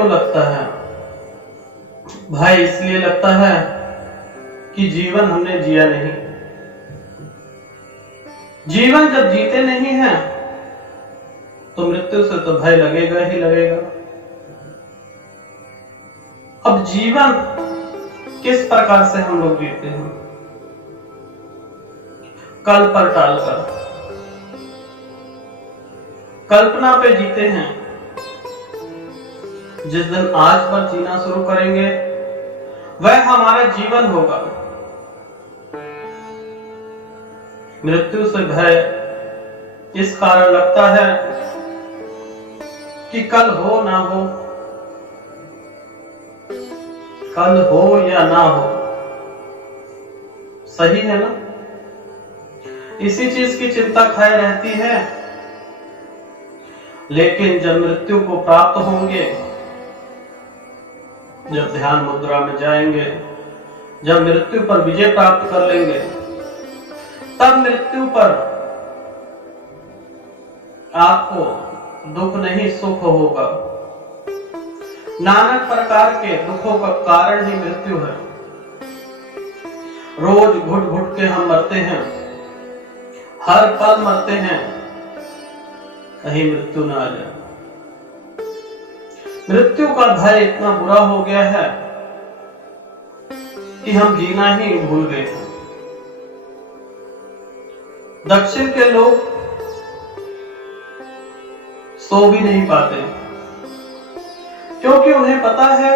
क्यों लगता है? भय इसलिए लगता है कि जीवन हमने जिया नहीं। जीवन जब जीते नहीं हैं तो मृत्यु से तो भय लगेगा ही लगेगा। अब जीवन किस प्रकार से हम लोग जीते हैं? कल पर टालकर कल्पना पे जीते हैं। जिस दिन आज पर जीना शुरू करेंगे वह हमारा जीवन होगा। मृत्यु से भय इस कारण लगता है कि कल हो ना हो, कल हो या ना हो, सही है ना? इसी चीज की चिंता खाए रहती है। लेकिन जब मृत्यु को प्राप्त होंगे, जब ध्यान मुद्रा में जाएंगे, जब मृत्यु पर विजय प्राप्त कर लेंगे, तब मृत्यु पर आपको दुख नहीं सुख होगा। नाना प्रकार के दुखों का कारण ही मृत्यु है। रोज घुट घुट के हम मरते हैं, हर पल मरते हैं, कहीं मृत्यु ना आ जाए। मृत्यु का भय इतना बुरा हो गया है कि हम जीना ही भूल गए हैं। दक्षिण के लोग सो भी नहीं पाते क्योंकि उन्हें पता है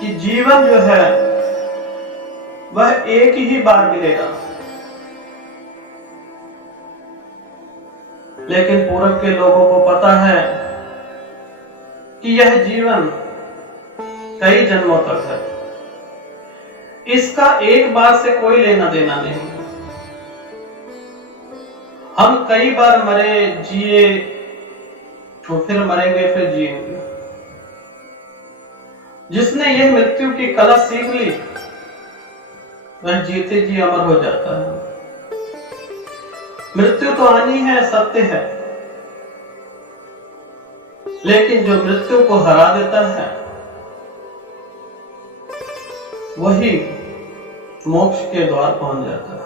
कि जीवन जो है वह एक ही बार मिलेगा। लेकिन पूरब के लोगों को पता है कि यह जीवन कई जन्मों तक है, इसका एक बार से कोई लेना देना नहीं। हम कई बार मरे, जिए, तो फिर मरेंगे, फिर जिएंगे। जिसने यह मृत्यु की कला सीख ली वह जीते जी अमर हो जाता है। मृत्यु तो आनी है, सत्य है, लेकिन जो मृत्यु को हरा देता है वही मोक्ष के द्वार पहुंच जाता है।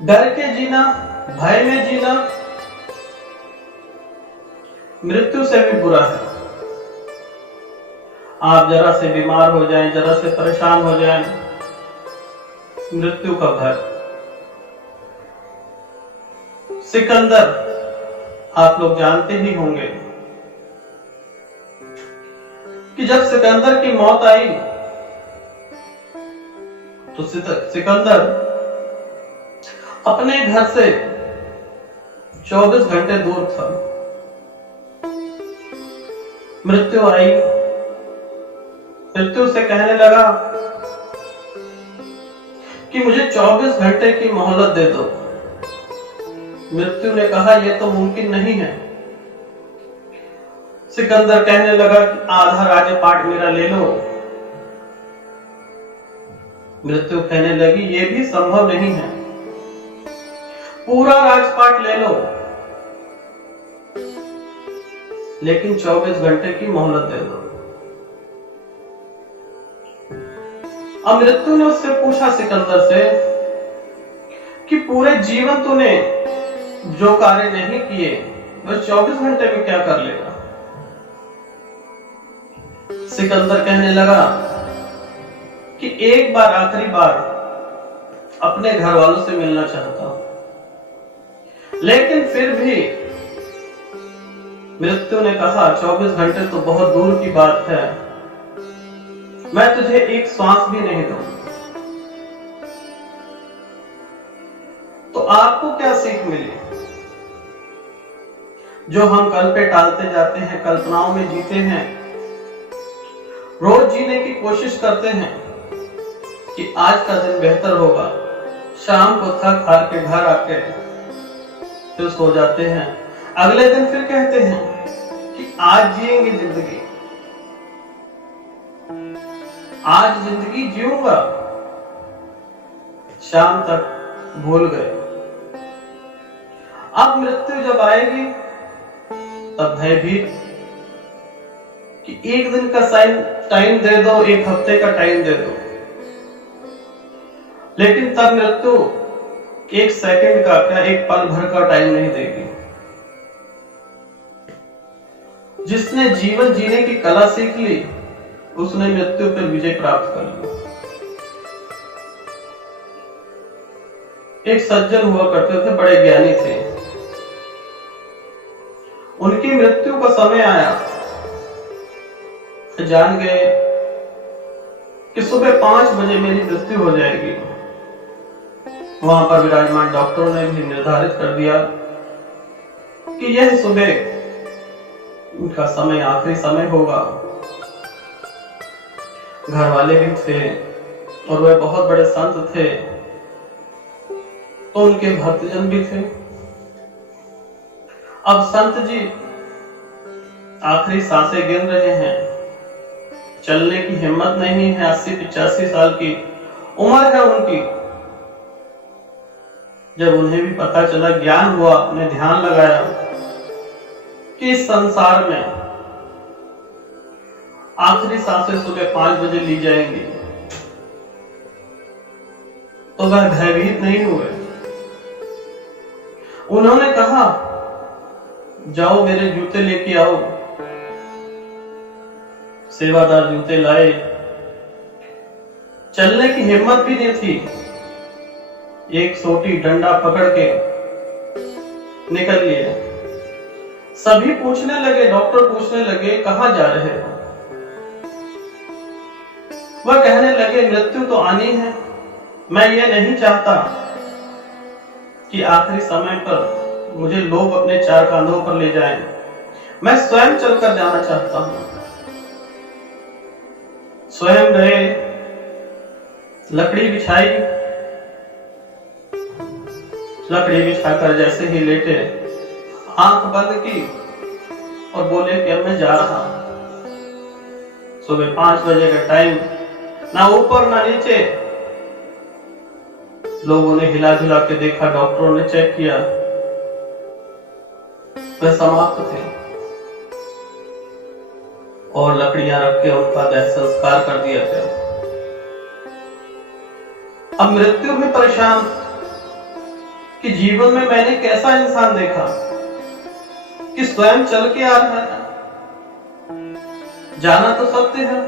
डर के जीना, भय में जीना मृत्यु से भी बुरा है। आप जरा से बीमार हो जाएं, जरा से परेशान हो जाएं, मृत्यु का भय। सिकंदर आप लोग जानते ही होंगे कि जब सिकंदर की मौत आई तो सिकंदर अपने घर से 24 घंटे दूर था। मृत्यु आई, मृत्यु से कहने लगा कि मुझे 24 घंटे की मोहलत दे दो। मृत्यु ने कहा यह तो मुमकिन नहीं है। सिकंदर कहने लगा कि आधा राज्यपाट मेरा ले लो। मृत्यु कहने लगी यह भी संभव नहीं है, पूरा राजपाट ले लो, लेकिन 24 घंटे की मोहलत दे दो। अब मृत्यु ने उससे पूछा सिकंदर से कि पूरे जीवन तूने जो कार्य नहीं किए वह 24 घंटे में क्या कर लेगा? सिकंदर कहने लगा कि एक बार, आखिरी बार अपने घर वालों से मिलना चाहता हूं। लेकिन फिर भी मृत्यु ने कहा 24 घंटे तो बहुत दूर की बात है, मैं तुझे एक श्वास भी नहीं दूंगा। तो आपको क्या सीख मिली? जो हम कल पे टालते जाते हैं, कल्पनाओं में जीते हैं, रोज जीने की कोशिश करते हैं कि आज का दिन बेहतर होगा, शाम को थक हार के घर आके फिर सो जाते हैं। अगले दिन फिर कहते हैं कि आज जिएंगे जिंदगी, आज जिंदगी जीऊंगा, शाम तक भूल गए। अब मृत्यु जब आएगी तब भयभीत कि एक दिन का टाइम दे दो, एक हफ्ते का टाइम दे दो, लेकिन तब मृत्यु एक सेकंड का क्या, एक पल भर का टाइम नहीं देगी। जिसने जीवन जीने की कला सीख ली, उसने मृत्यु पर विजय प्राप्त कर ली। एक सज्जन हुआ करते थे, बड़े ज्ञानी थे। उनकी मृत्यु का समय आया, जान गए कि सुबह 5 बजे मेरी मृत्यु हो जाएगी। वहां पर विराजमान डॉक्टरों ने भी निर्धारित कर दिया कि यह सुबह उनका समय, आखिरी समय होगा। घर वाले भी थे और वह बहुत बड़े संत थे, तो उनके भक्तजन भी थे। अब संत जी आखिरी सांसें गिन रहे हैं, चलने की हिम्मत नहीं है, 80-85 साल की उम्र है उनकी। जब उन्हें भी पता चला, ज्ञान हुआ, उन्हें ध्यान लगाया कि इस संसार में आखिरी सांसें सुबह 5 बजे ली जाएंगी, तो वह भयभीत नहीं हुए। उन्होंने कहा, जाओ मेरे जूते लेके आओ। सेवादार जूते लाए। चलने की हिम्मत भी नहीं थी, एक सोटी डंडा पकड़ के निकल लिए। सभी पूछने लगे, डॉक्टर पूछने लगे, कहां जा रहे हो? वह कहने लगे, मृत्यु तो आनी है, मैं ये नहीं चाहता कि आखिरी समय पर मुझे लोग अपने 4 कांधों पर ले जाएं। मैं स्वयं चलकर जाना चाहता हूं। स्वयं गए, लकड़ी बिछाई, लकड़ी बिछाकर जैसे ही लेटे, आंख बंद की और बोले कि अब मैं जा रहा हूं। सुबह 5 बजे का टाइम, ना ऊपर ना नीचे। लोगों ने हिला झुला के देखा, डॉक्टरों ने चेक किया, वे समाप्त थे और लकड़ियां रख के उनका देह संस्कार कर दिया गया। अब मृत्यु भी परेशान कि जीवन में मैंने कैसा इंसान देखा कि स्वयं चल के आ रहा है। जाना तो सत्य है,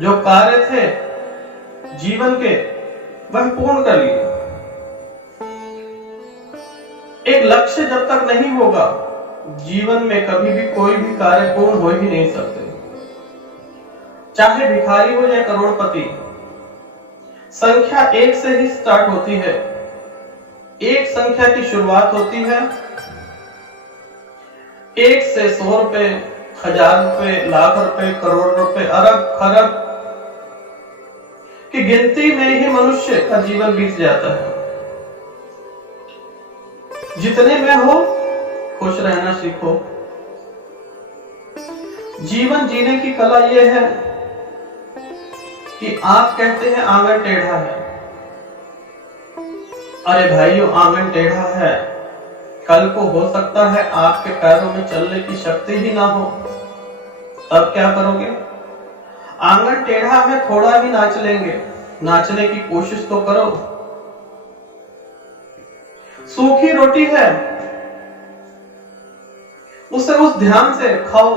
जो कार्य थे जीवन के वह पूर्ण कर लिए। एक लक्ष्य जब तक नहीं होगा, जीवन में कभी भी कोई भी कार्य पूर्ण हो ही नहीं सकते। चाहे भिखारी हो या करोड़पति, संख्या 1 से ही स्टार्ट होती है। एक संख्या की शुरुआत होती है। 1 से 100 रुपए, 1000 रुपए, लाख रुपए, करोड़ रुपए, अरब खरब की गिनती में ही मनुष्य का जीवन बीत जाता है। जितने में हो खुश रहना सीखो। जीवन जीने की कला यह है कि आप कहते हैं आंगन टेढ़ा है। अरे भाइयों, आंगन टेढ़ा है, कल को हो सकता है आपके पैरों में चलने की शक्ति ही ना हो, तब क्या करोगे? आंगन टेढ़ा है, थोड़ा ही नाच लेंगे, नाचने की कोशिश तो करो। सूखी रोटी है, उसे उस ध्यान से खाओ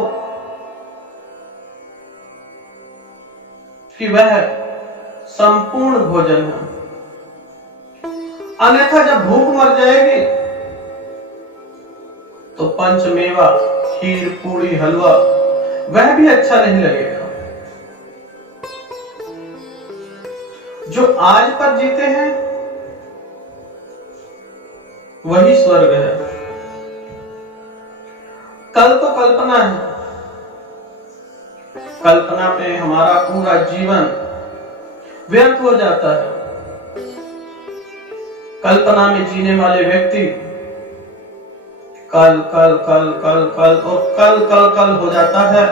कि वह संपूर्ण भोजन है। अन्यथा जब भूख मर जाएगी तो पंचमेवा, खीर, पूड़ी, हलवा वह भी अच्छा नहीं लगेगा। जो आज पर जीते हैं वही स्वर्ग है। कल तो कल्पना है, कल्पना पे हमारा पूरा जीवन व्यर्थ हो जाता है। कल्पना में जीने वाले व्यक्ति कल कल कल कल कल और कल कल कल हो जाता है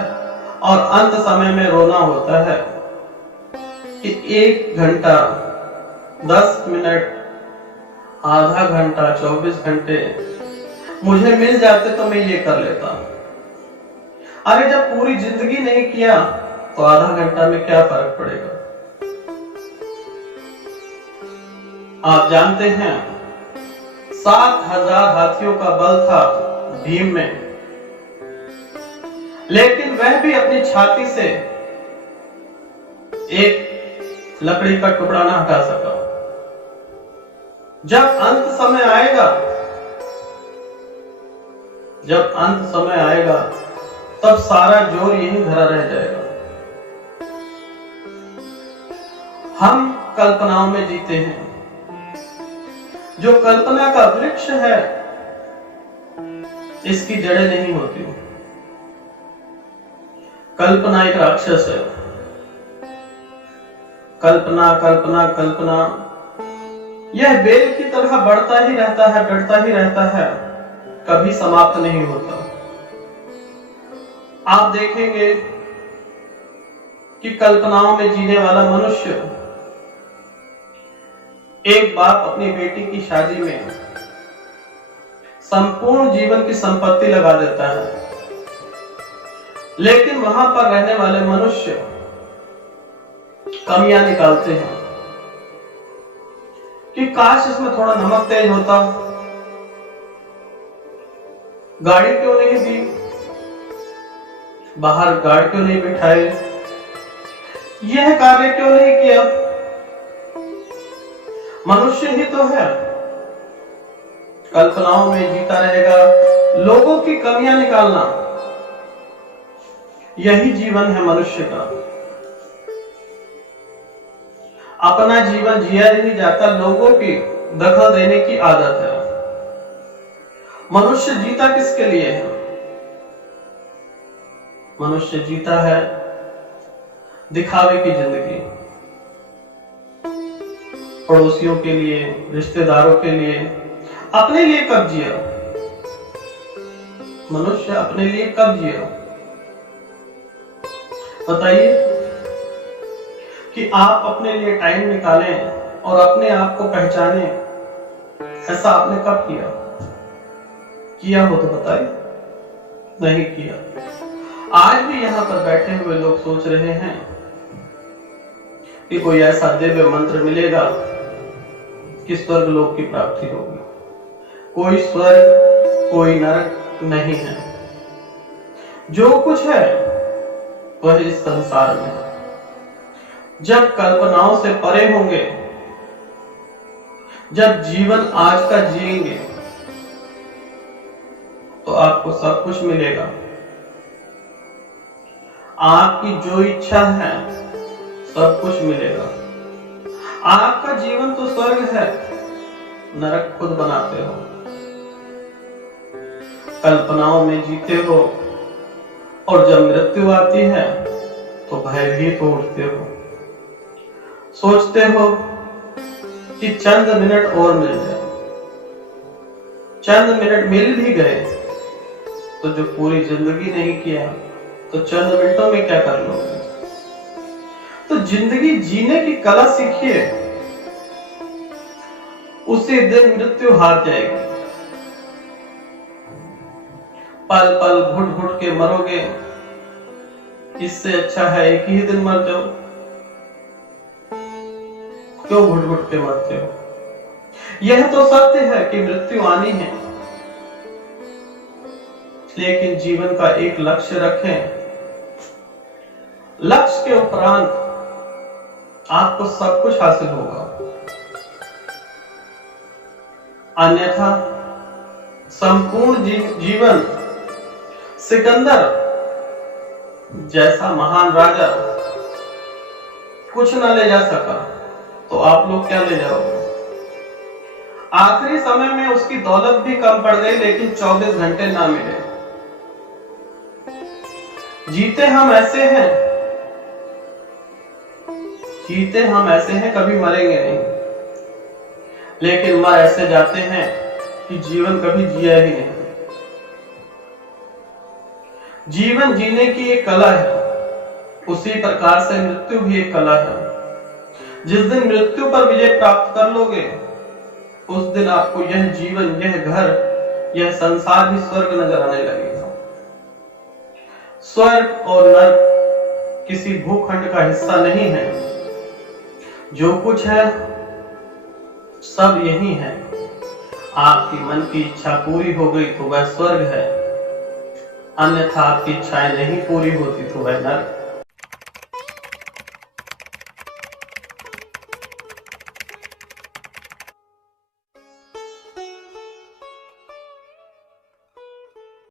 और अंत समय में रोना होता है कि 1 घंटा, 10 मिनट, आधा घंटा, 24 घंटे मुझे मिल जाते तो मैं ये कर लेता। अरे जब पूरी जिंदगी नहीं किया तो आधा घंटा में क्या फर्क पड़ेगा। आप जानते हैं 7,000 हाथियों का बल था भीम में, लेकिन वह भी अपनी छाती से एक लकड़ी का टुकड़ा ना हटा सका। जब अंत समय आएगा तब सारा जोर यहीं धरा रह जाएगा। हम कल्पनाओं में जीते हैं। जो कल्पना का वृक्ष है इसकी जड़ें नहीं होती। कल्पना एक राक्षस है। कल्पना कल्पना कल्पना यह बेल की तरह बढ़ता ही रहता है, कभी समाप्त नहीं होता। आप देखेंगे कि कल्पनाओं में जीने वाला मनुष्य, एक बाप अपनी बेटी की शादी में संपूर्ण जीवन की संपत्ति लगा देता है, लेकिन वहां पर रहने वाले मनुष्य कमियां निकालते हैं कि काश इसमें थोड़ा नमक तेज होता, गाड़ी क्यों नहीं दी, बाहर गार्ड क्यों नहीं बिठाए, यह कार्य क्यों नहीं किया। मनुष्य ही तो है, कल्पनाओं में जीता रहेगा, लोगों की कमियां निकालना, यही जीवन है मनुष्य का। अपना जीवन जिया नहीं जाता, लोगों की दखल देने की आदत है। मनुष्य जीता किसके लिए है? मनुष्य जीता है दिखावे की जिंदगी, पड़ोसियों के लिए, रिश्तेदारों के लिए। अपने लिए कब जिया मनुष्य? अपने लिए कब जिया? बताइए कि आप अपने लिए टाइम निकालें और अपने आप को पहचानें, ऐसा आपने कब किया हो तो बताइए। नहीं किया। आज भी यहां पर बैठे हुए लोग सोच रहे हैं कि कोई ऐसा दिव्य मंत्र मिलेगा कि स्वर्ग लोक की प्राप्ति होगी। कोई स्वर्ग कोई नरक नहीं है। जो कुछ है वह इस संसार में है। जब कल्पनाओं से परे होंगे, जब जीवन आज का जिएंगे, तो आपको सब कुछ मिलेगा। आपकी जो इच्छा है सब कुछ मिलेगा। आपका जीवन तो स्वर्ग है, नरक खुद बनाते हो। कल्पनाओं में जीते हो और जब मृत्यु आती है तो भयभीत हो उठते हो। सोचते हो कि चंद मिनट और मिल जाए। चंद मिनट मिल भी गए तो जो पूरी जिंदगी नहीं किया तो चंद मिनटों में क्या कर लोगे। तो जिंदगी जीने की कला सीखिए, उसी दिन मृत्यु हार जाएगी। पल पल घुट घुट के मरोगे, इससे अच्छा है एक ही दिन मर जाओ। क्यों घुट घुट के मरते हो? यह तो सत्य है कि मृत्यु आनी है, लेकिन जीवन का एक लक्ष्य रखें। लक्ष्य के उपरांत आपको सब कुछ हासिल होगा। अन्यथा संपूर्ण जीवन सिकंदर जैसा महान राजा कुछ ना ले जा सका, तो आप लोग क्या ले जाओगे? आखिरी समय में उसकी दौलत भी कम पड़ गई, लेकिन 24 घंटे ना मिले। जीते हम ऐसे हैं, कभी मरेंगे नहीं, लेकिन मर ऐसे जाते हैं कि जीवन कभी जिया ही नहीं। जीवन जीने की एक कला है, उसी प्रकार से मृत्यु भी एक कला है। जिस दिन मृत्यु पर विजय प्राप्त कर लोगे, उस दिन आपको यह जीवन, यह घर, यह संसार भी स्वर्ग नजर आने लगेगा। स्वर्ग और नर्क किसी भूखंड का हिस्सा नहीं है। जो कुछ है सब यही है। आपकी मन की इच्छा पूरी हो गई तो वह स्वर्ग है, अन्यथा आपकी इच्छाएं नहीं पूरी होती तो वह नर्क।